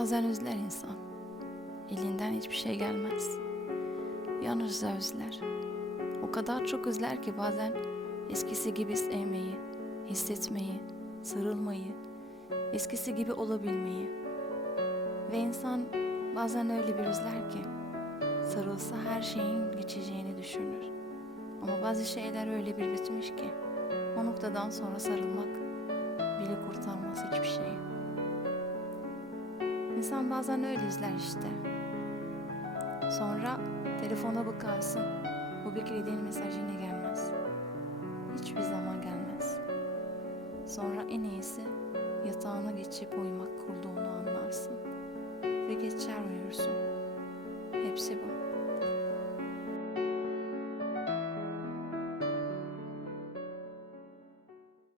Bazen özler insan. Elinden hiçbir şey gelmez. Yalnızca özler. O kadar çok özler ki bazen eskisi gibi sevmeyi, hissetmeyi, sarılmayı, eskisi gibi olabilmeyi. Ve insan bazen öyle bir özler ki sarılsa her şeyin geçeceğini düşünür. Ama bazı şeyler öyle bir bitmiş ki o noktadan sonra sarılmak bile kurtarmaz hiçbir şeyi. İnsan bazen öyle izler işte. Sonra telefona bakarsın. Bu beklediğin mesaj yine gelmez. Hiçbir zaman gelmez. Sonra en iyisi yatağına geçip uyumak kurduğunu anlarsın. Ve geçer uyursun. Hepsi bu.